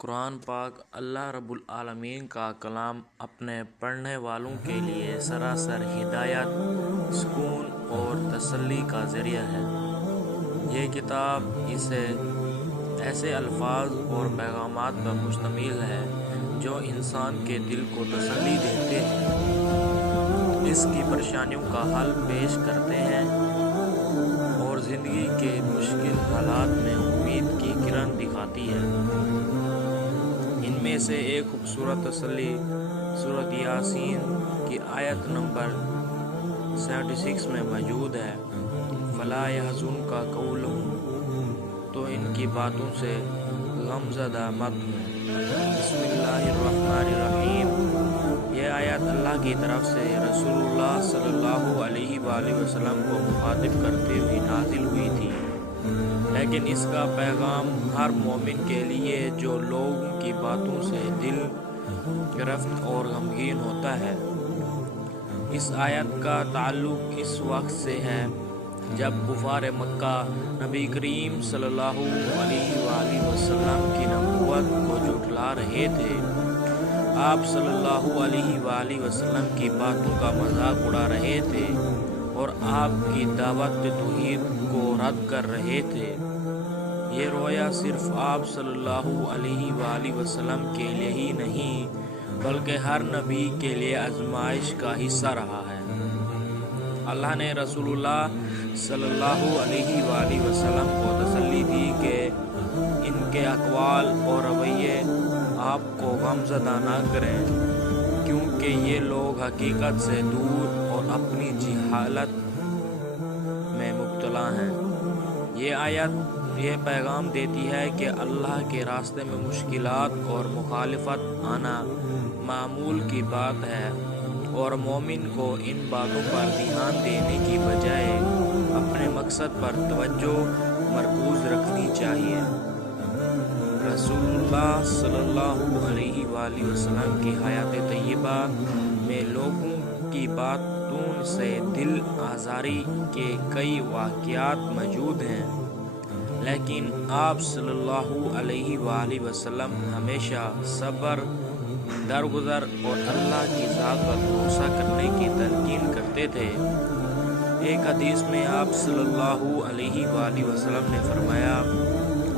قرآن پاک اللہ رب العالمین کا کلام اپنے پڑھنے والوں کے لیے سراسر ہدایت، سکون اور تسلی کا ذریعہ ہے۔ یہ کتاب اسے ایسے الفاظ اور پیغامات پر مشتمل ہے جو انسان کے دل کو تسلی دیتے ہیں، اس کی پریشانیوں کا حل پیش کرتے ہیں اور زندگی کے مشکل حالات میں امید کی کرن دکھاتی ہے۔ ان میں سے ایک خوبصورت تسلی سورۃ یاسین کی آیت نمبر 76 میں موجود ہے۔ فَلَا يَحْزُنْكَ قَوْلُهُمْ، تو ان کی باتوں سے غم زدہ مت ہو۔ بسم اللہ الرحمن الرحیم۔ یہ آیت اللہ کی طرف سے رسول اللہ صلی اللہ علیہ وآلہ وسلم کو مخاطب کرتے ہوئے نازل ہوئی تھی، لیکن اس کا پیغام ہر مومن کے لیے جو لوگوں کی باتوں سے دل گرفت اور غمگین ہوتا ہے۔ اس آیت کا تعلق اس وقت سے ہے جب کفار مکہ نبی کریم صلی اللہ علیہ وآلہ وسلم کی نبوت کو جھٹلا رہے تھے۔ آپ صلی اللہ علیہ وآلہ وسلم کی باتوں کا مذاق اڑا رہے تھے اور آپ کی دعوت توحید کو رد کر رہے تھے۔ یہ رویا صرف آپ صلی اللہ علیہ وآلہ وسلم کے لیے ہی نہیں بلکہ ہر نبی کے لیے آزمائش کا حصہ رہا ہے۔ اللہ نے رسول اللہ صلی اللہ علیہ وآلہ وسلم کو تسلی دی کہ ان کے اقوال اور رویے آپ کو غمزدہ نہ کریں، کیونکہ یہ لوگ حقیقت سے دور اور اپنی جہالت میں مبتلا ہیں۔ یہ آیت یہ پیغام دیتی ہے کہ اللہ کے راستے میں مشکلات اور مخالفت آنا معمول کی بات ہے اور مومن کو ان باتوں پر دھیان دینے کی بجائے اپنے مقصد پر توجہ مرکوز رکھنی چاہیے۔ رسول اللہ صلی اللہ علیہ وآلہ وسلم کی حیات طیبہ میں لوگوں کی باتوں سے دل آزاری کے کئی واقعات موجود ہیں، لیکن آپ صلی اللہ علیہ وآلہ وسلم ہمیشہ صبر، درگزر اور اللہ کی ذات پر بھروسہ کرنے کی تلقین کرتے تھے۔ ایک حدیث میں آپ صلی اللہ علیہ وآلہ وسلم نے فرمایا،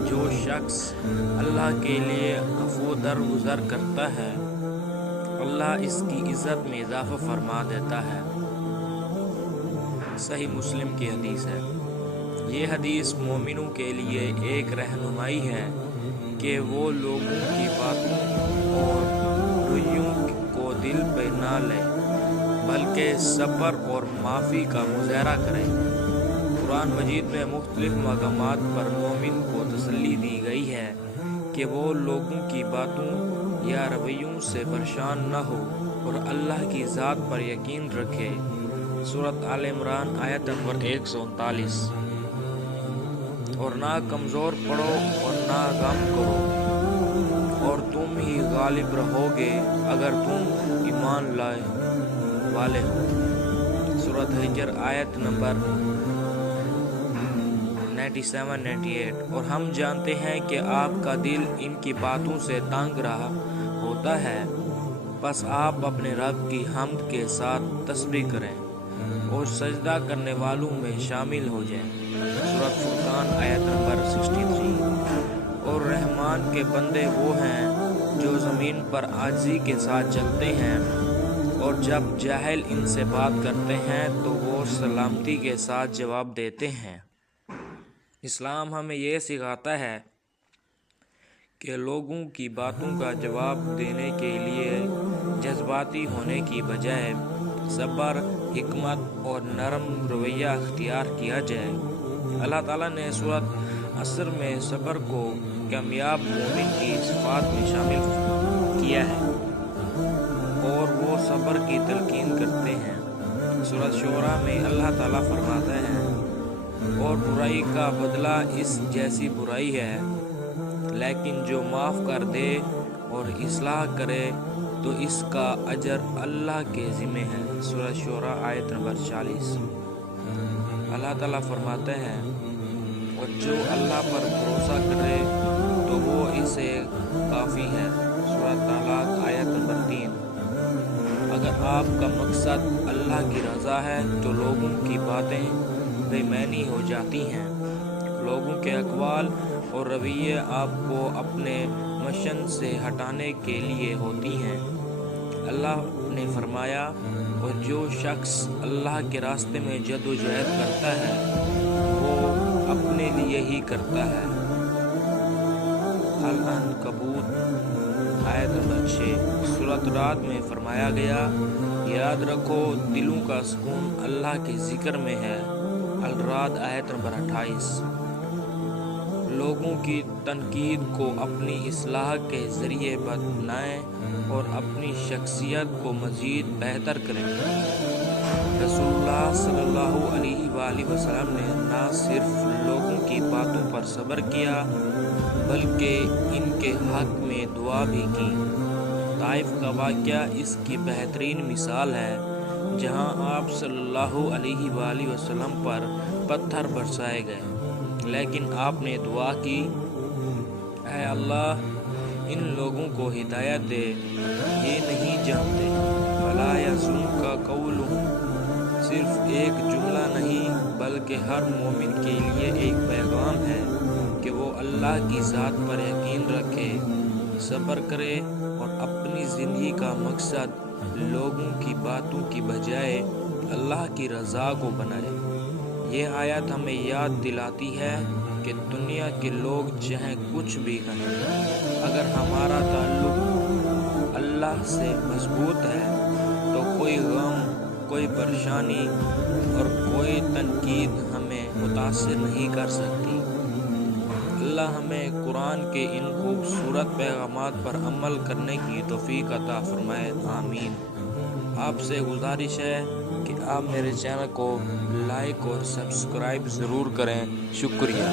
جو شخص اللہ کے لیے عفو درگزر کرتا ہے، اللہ اس کی عزت میں اضافہ فرما دیتا ہے۔ صحیح مسلم کی حدیث ہے۔ یہ حدیث مومنوں کے لیے ایک رہنمائی ہے کہ وہ لوگوں کی باتوں اور رویوں کو دل پہ نہ لیں بلکہ صبر اور معافی کا مظاہرہ کریں۔ قرآن مجید میں مختلف مقامات پر مومن کو تسلی دی گئی ہے کہ وہ لوگوں کی باتوں یا رویوں سے پریشان نہ ہو اور اللہ کی ذات پر یقین رکھے۔ سورۃ آل عمران آیت نمبر 139۔ اور نہ کمزور پڑو اور نہ غم کرو، اور تم ہی غالب رہو گے اگر تم ایمان لائے والے ہو۔ سورۃ حجر آیت نمبر 97-98۔ اور ہم جانتے ہیں کہ آپ کا دل ان کی باتوں سے تنگ رہا ہوتا ہے، بس آپ اپنے رب کی حمد کے ساتھ تسبیح کریں اور سجدہ کرنے والوں میں شامل ہو جائیں۔ سورۃ فرقان آیت نمبر 63۔ اور رحمان کے بندے وہ ہیں جو زمین پر عاجزی کے ساتھ چلتے ہیں، اور جب جاہل ان سے بات کرتے ہیں تو وہ سلامتی کے ساتھ جواب دیتے ہیں۔ اسلام ہمیں یہ سکھاتا ہے کہ لوگوں کی باتوں کا جواب دینے کے لیے جذباتی ہونے کی بجائے صبر، حکمت اور نرم رویہ اختیار کیا جائے۔ اللہ تعالیٰ نے سورۃ عصر میں صبر کو کامیاب مومن کی صفات میں شامل کیا ہے اور وہ صبر کی تلقین کرتے ہیں۔ سورۃ شعراء میں اللہ تعالیٰ فرماتا ہے، اور برائی کا بدلہ اس جیسی برائی ہے، لیکن جو معاف کر دے اور اصلاح کرے تو اس کا اجر اللہ کے ذمہ ہے۔ سورۃ شعراء آیت نمبر 40۔ اللہ تعالیٰ فرماتے ہیں، اور جو اللہ پر بھروسہ کرے تو وہ اسے کافی ہے۔ سورہ طلاق آیت نمبر 3۔ اگر آپ کا مقصد اللہ کی رضا ہے تو لوگوں کی باتیں بے معنی ہو جاتی ہیں۔ لوگوں کے اقوال اور رویے آپ کو اپنے مشن سے ہٹانے کے لیے ہوتی ہیں۔ اللہ نے فرمایا، اور جو شخص اللہ کے راستے میں جد و جہد کرتا ہے وہ اپنے لیے ہی کرتا ہے۔ العنکبوت آیت نمبر 6۔ سورۃ رعد میں فرمایا گیا، یاد رکھو دلوں کا سکون اللہ کے ذکر میں ہے۔ الرعد آیت نمبر 28۔ لوگوں کی تنقید کو اپنی اصلاح کے ذریعے بنائیں اور اپنی شخصیت کو مزید بہتر کریں۔ رسول اللہ صلی اللہ علیہ وآلہ وسلم نے نہ صرف لوگوں کی باتوں پر صبر کیا بلکہ ان کے حق میں دعا بھی کی۔ طائف کا واقعہ اس کی بہترین مثال ہے، جہاں آپ صلی اللہ علیہ وآلہ وسلم پر پتھر برسائے گئے، لیکن آپ نے دعا کی، اے اللہ ان لوگوں کو ہدایت دے، یہ نہیں جانتے۔ وَلَا يَحْزُنْكَ قَوْلُهُمْ صرف ایک جملہ نہیں بلکہ ہر مومن کے لیے ایک پیغام ہے کہ وہ اللہ کی ذات پر یقین رکھے، صبر کرے اور اپنی زندگی کا مقصد لوگوں کی باتوں کی بجائے اللہ کی رضا کو بنائے۔ یہ آیت ہمیں یاد دلاتی ہے کہ دنیا کے لوگ چاہے کچھ بھی کہیں، اگر ہمارا تعلق اللہ سے مضبوط ہے تو کوئی غم، کوئی پریشانی اور کوئی تنقید ہمیں متاثر نہیں کر سکتی۔ اللہ ہمیں قرآن کے ان خوبصورت پیغامات پر عمل کرنے کی توفیق عطا فرمائے، آمین۔ آپ سے گزارش ہے کہ آپ میرے چینل کو لائک اور سبسکرائب ضرور کریں، شکریہ۔